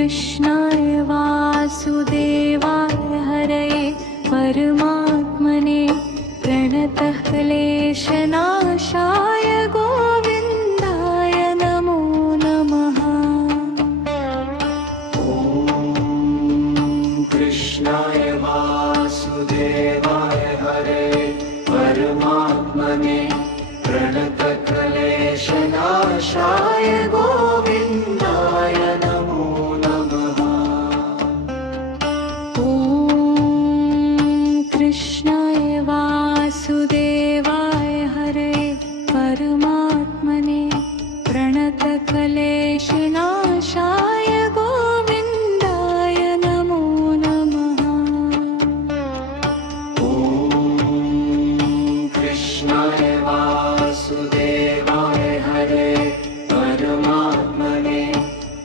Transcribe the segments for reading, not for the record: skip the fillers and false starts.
कृष्णाय वासुदेवाय हरये परमात्मने प्रणतः क्लेशनाशाय गोविन्दाय नमो नमः। कृष्णाय वासुदेवाय हरये परमात्मने प्रणतक्लेशनाशाय गोविन्दाय नमो नमः। ॐ कृष्णाय वासुदेवाय हरये परमात्मने प्रणतक्लेशनाशाय गोविन्दाय नमो नमः। ॐ कृष्णाय वासुदेवाय हरये परमात्मने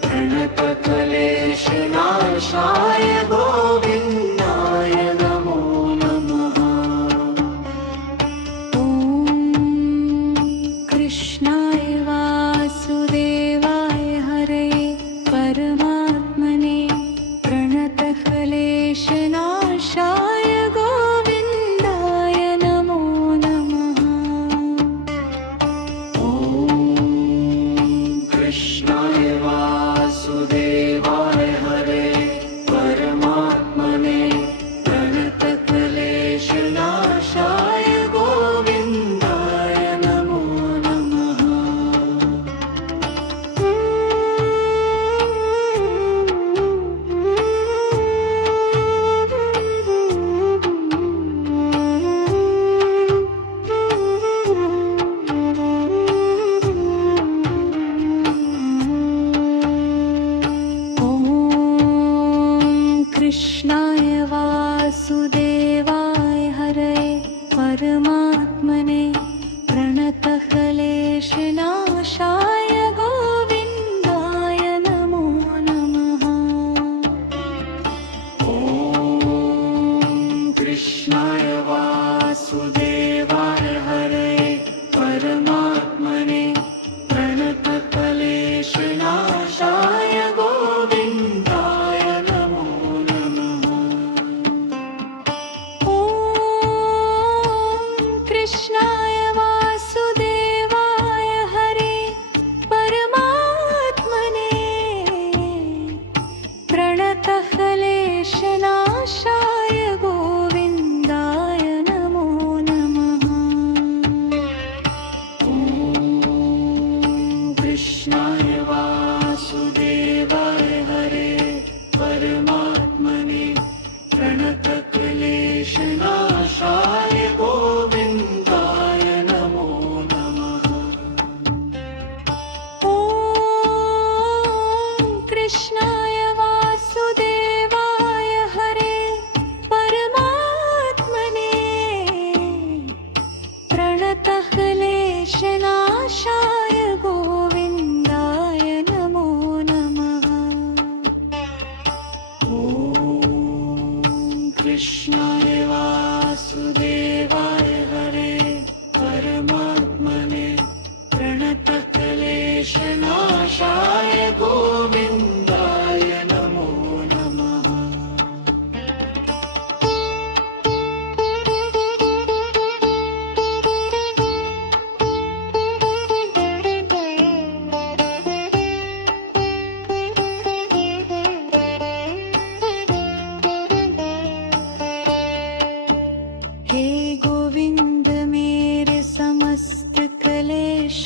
प्रणतक्लेशनाशाय गोविन्दाय नमो नमः। ॐ कृष्णाय वासुदेवाय हरये परमात्मने प्रणतक्लेशनाशाय गोविन्दाय नमो नमः। ॐ कृष्णाय वासुदेवाय हरये परमात्मने प्रणतक्लेशनाशाय गोविन्दाय नमो नमः। ॐ कृष्णाय वासुदेवाय हरये परमात्मने प्रणतक्लेशनाशाय गोविन्दाय नमो नमः। ॐ कृष्णाय वासुदेवाय हरये परमात्मने प्रणतक्लेशनाशाय गोविन्दाय नमो नमः। ॐ कृष्णाय वासुदेवाय हरये परमात्मने प्रणतक्लेशनाशाय गोविन्दाय नमो नमः। ॐ कृष्णाय वासुदेवाय हरये परमात्मने प्रणतक्लेशनाशाय गोविन्दाय नमो नमः। ॐ कृष्णाय वासुदेवाय हरये परमात्मने प्रणतक्लेशनाशाय गोविन्दाय नमो नमः। ॐ कृष्णाय वासुदेवाय हरये परमात्मने प्रणतक्लेशनाशाय गोविन्दाय नमो नमः। हे गोविंद मेरे समस्त क्लेश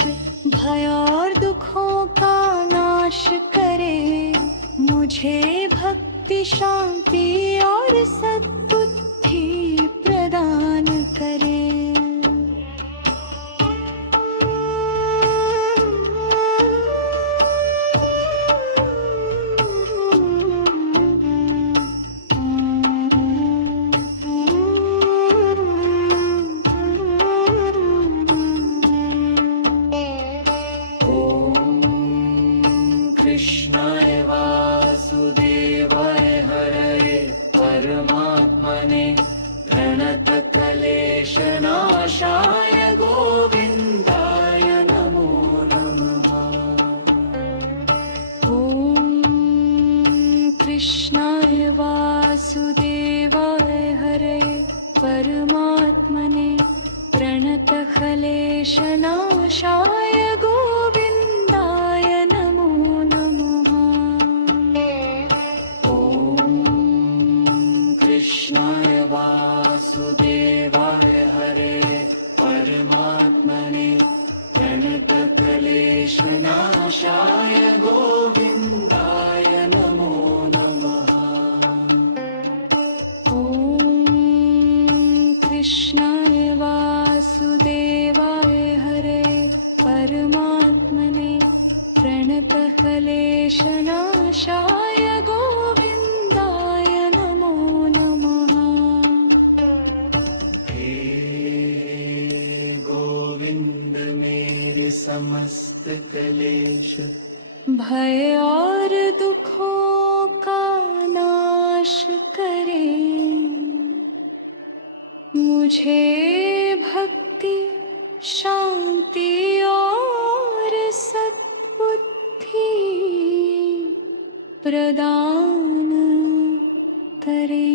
भय और दुखों का नाश करे, मुझे भक्ति शांति और सद्बुद्धि प्रदान करे। कृष्णाय वासुदेवाय हरये परमात्मने प्रणतक्लेशनाशाय गोविन्दाय नमो नमः। ॐ कृष्णाय वासुदेवाय हरे परमात्मने प्रणतक्लेशनाशाय गोविन्दाय नमो नमः। ॐ कृष्णाय वासुदेवाय हरे परमात्मने प्रणतक्लेशनाशाय गोविन्दाय नमो नमः। ॐ कृष्णाय वासुदेवाय हरे परमात्मने प्रणतक्लेशनाशाय गोविन्दाय नमो नमः। हे गोविंद मेरे समस्त क्लेश भय और दुखों का नाश करे, मुझे भक्ति शांति और सद्बुद्धि प्रदान करे।